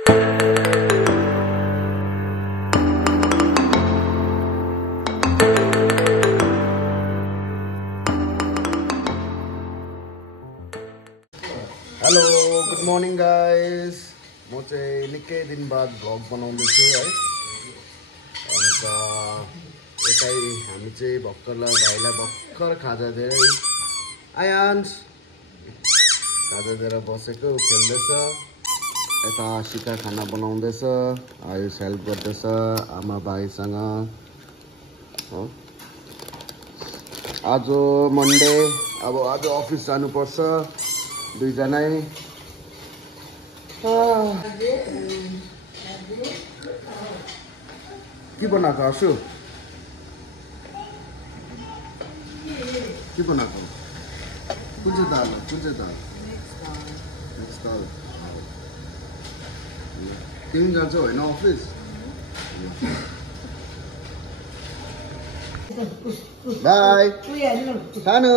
hello good morning guys म चाहिँ निकै दिन बाद भ्लग बनाउँदैछु है अन्त यतै हामी चाहिँ भर्खरलाई भाइलाई भर्खर खाजा दिएर आयान्स खाजा दिएर बसेको खेल्दैछ यता शिखा खाना बनाउँदैछ आयुष हेल्प गर्दैछ आमा भाइसँग हो आज मन्डे अब आज अफिस जानुपर्छ दुईजनै के बनाएको आसु के बनाएको कुन चाहिँ दाल मिक्स दाल तिमी जान्छौ होइन अफिस बाई खानु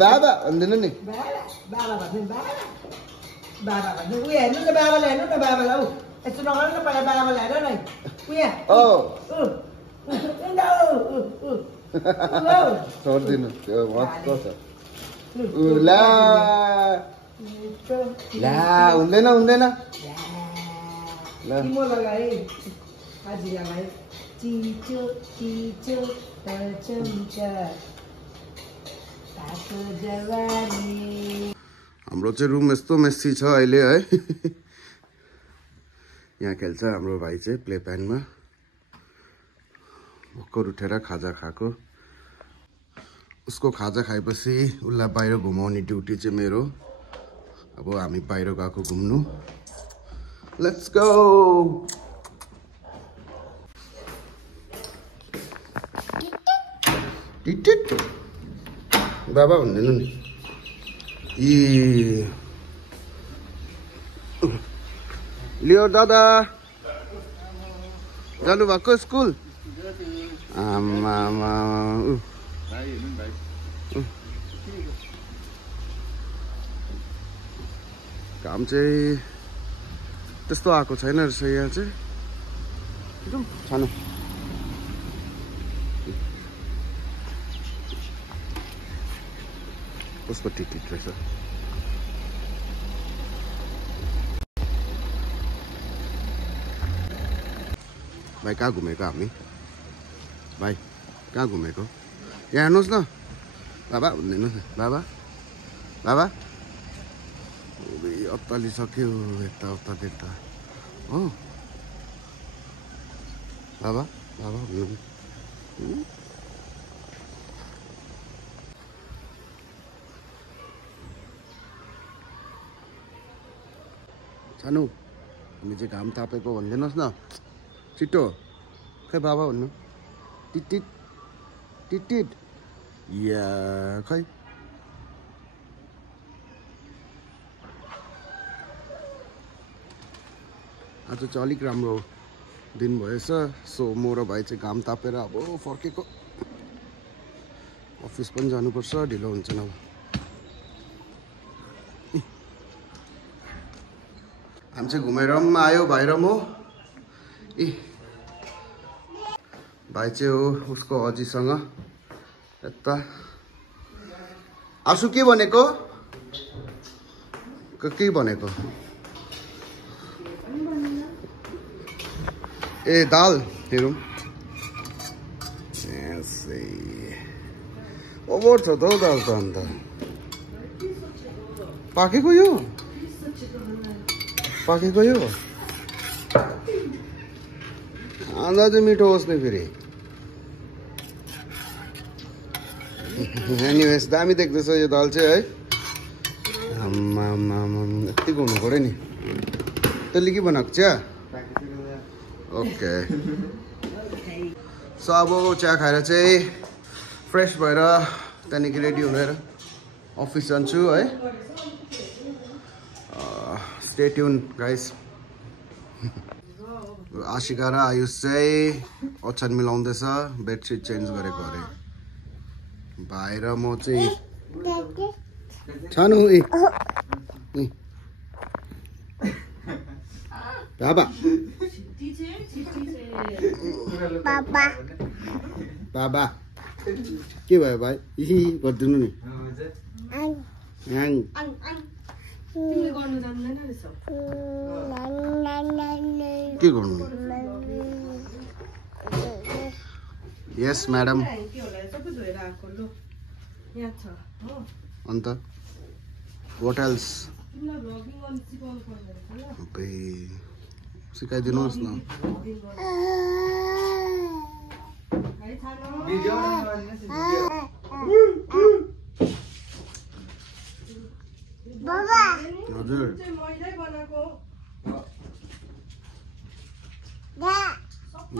बाबा भन्दैन नि बाबा भन्नु उयो हेर्नु न बाबालाई हेर्नु न बाबालाई हौ यस्तो नगर्नु न पहिला बाबालाई हेर न उयो छोडिदिनु त्यो मस्त छ ला ला हुँदैन तिम्रो लगाए हाजिरालाई चिचो चिचो चम्चा तातो जवानी हाम्रो चाहिँ रुम यस्तो मेस्सी छ अहिले है यहाँ खेल्छ हाम्रो भाइ चाहिँ प्ले प्यानमा भर्खर उठेर खाजा खाएको उसको खाजा खाएपछि उसलाई बाहिर घुमाउने ड्युटी चाहिँ मेरो अब हामी बाहिर गएको घुम्नु लेट्स गो टिटिट बाबा भन्दैन नि लियो दादा जानु भएको स्कुल आमा काम चाहिँ त्यस्तो आएको छैन रहेछ यहाँ चाहिँ छानु उसको टिकट रहेछ भाइ कहाँ घुमेको हामी भाइ कहाँ घुमेको यहाँ हेर्नुहोस् न बाबा भनिदिनुहोस् न बाबा बाबा अत्तालिसक्यो यता उता देख्दा हो बाबा बाबा भन्नु सानो हामी चाहिँ घाम तापेको भनिदिनुहोस् न छिटो खै बाबा भन्नु टिटिट टिटिट या खै आज चाहिँ अलिक राम्रो दिन भएछ सो म र भाइ चाहिँ घाम तापेर अब फर्केको अफिस पनि जानुपर्छ ढिलो हुन्छ न हामी चाहिँ घुमेर पनि आयो भाइ र म भाइ चाहिँ हो उसको अजीसँग यता आसु के भनेको के भनेको ए दाल हेरौँ ओभर छ त हौ दाल त अन्त पाकेको यो अन्त चाहिँ मिठो होस् नि फेरि एनिवेज दामी देख्दैछ यो दाल चाहिँ है यतिको हुनु पऱ्यो नि तैँले के बनाएको चिया ओके सो अब चिया खाएर चाहिँ फ्रेस भएर त्यहाँदेखि रेडी हुनेर अफिस जान्छु है स्टे ट्युन गाइस आशिका र आयुष चाहिँ ओछ्यान मिलाउँदैछ बेडसिट चेन्ज गरेको अरे भाइ र म चाहिँ छानु बाबा बाबा बाबा के भयो भाइ यही गरिदिनु नि के गर्नु यस म्याडम अन्त व्हाट एल्स सिकाइदिनुहोस् न बाबा हजुर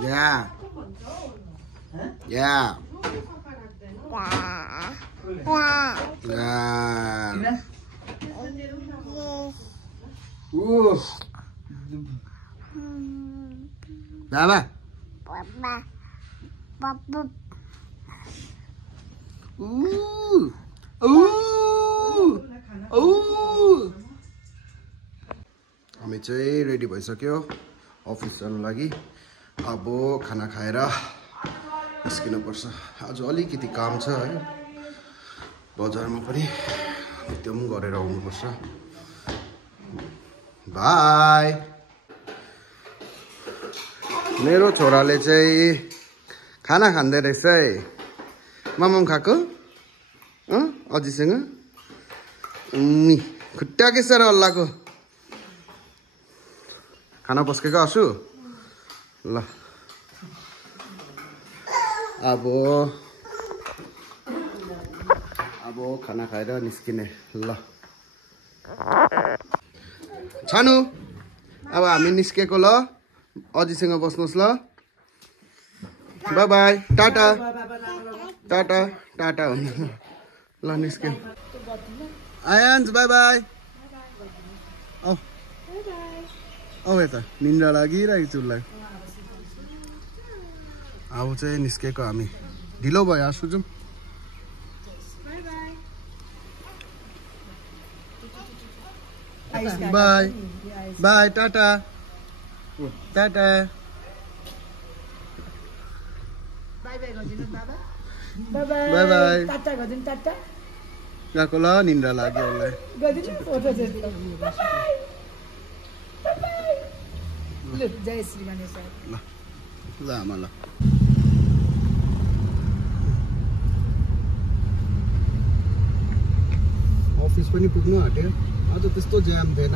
या या बाबा बाबा बाबा हामी चाहिँ रेडी भइसक्यो अफिस जानु लागि अब खाना खाएर निस्किनु पर्छ आज अलिकति काम छ है बजारमा पनि त्यो पनि गरेर आउनुपर्छ बाई मेरो छोराले चाहिँ खाना खाँदै रहेछ है मामाम खाएको अझैसँग खुट्टा के सर हल्लाको खाना पस्केको आसु ल अब खाना खाएर निस्किने ल छानु अब हामी निस्केको ल अझैसँग बस्नुहोस् ल बाई बाई टाटा टाटा टाटा हुन्छ ल निस्क्यौँ आयान्स बाई बाई औ यता निन्द्रा लागिरहेको छु उसलाई अब चाहिँ निस्केको हामी ढिलो भयो आसु जाउँ by by Tata tata bye by गएको ल निन्द्रा लाग्यो उसलाई ल आमा ल अफिस पनि पुग्नु आँट्यो आज त्यस्तो ज्याम थिएन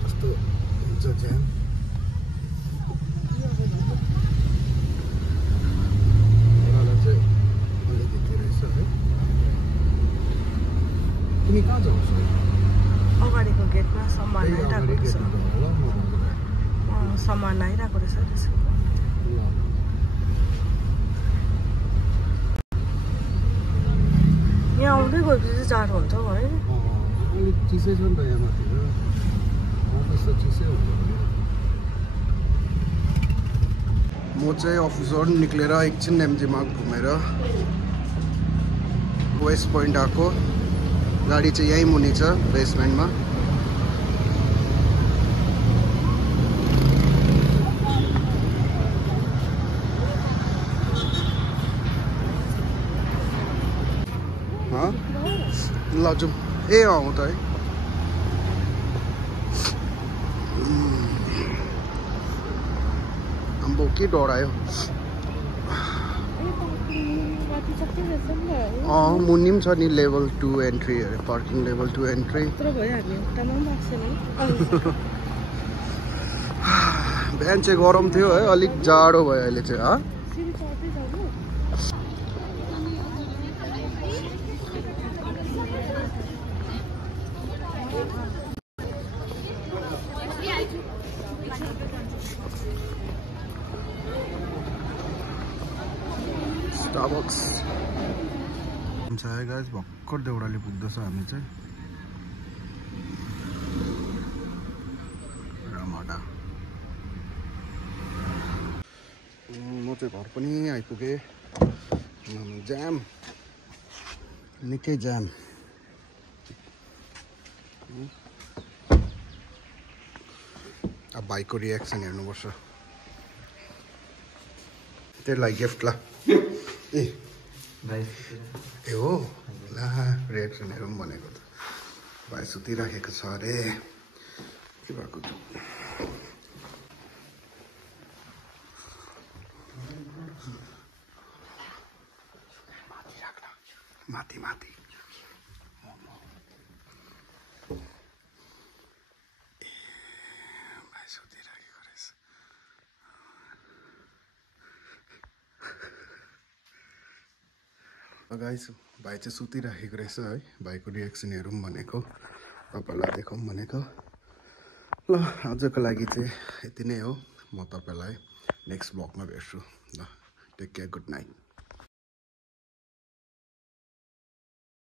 त्यस्तो हुन्छ ज्याम चाहिँ अलिकति रहेछ है तिमी कहाँ जान्छौ अगाडिको गेटमा सामान आइरहेको छ सामान आइरहेको रहेछ त्यसको यहाँ आउँदै गएपछि जाडो हुन्छ हौ है अलिक चिसै छ नि त यहाँ माथि त्यस्तो चिसै हुन्छ म चाहिँ अफिसबाट निक्लेर एकछिन एमजीमा घुमेर वेस्ट पोइन्ट आएको गाडी चाहिँ यहीँ मुनि छ बेसमेन्टमा ल जाउँ ए हो त है आम्बो के डरायो मुनि पनि छ नि लेभल 2 एन्ट्री अरे पार्किङ लेभल 2 एन्ट्री बिहान चाहिँ गरम थियो है अलिक जाडो भयो अहिले चाहिँ स्टारबक्स है गाइस भर्खर देउराली पुग्दैछ हामी चाहिँ रामाडा म चाहिँ घर पनि आइपुगेँ जाम निकै जाम अब भाइको रियाक्सन हेर्नुपर्छ त्यसलाई गिफ्ट ला ए हो ला रियाक्सन हेरौँ भनेको त भाइ सुतिराखेको छ अरे के भएको माथि माथि भाइ सुतिराखेको रहेछ गाइस भाइ चाहिँ सुतिराखेको रहेछ है भाइको रियाक्सन हेरौँ भनेको तपाईँलाई देखाउँ भनेको ल आजको लागि चाहिँ यति नै हो म तपाईँलाई नेक्स्ट ब्लगमा भेट्छु ल टेक केयर गुड नाइट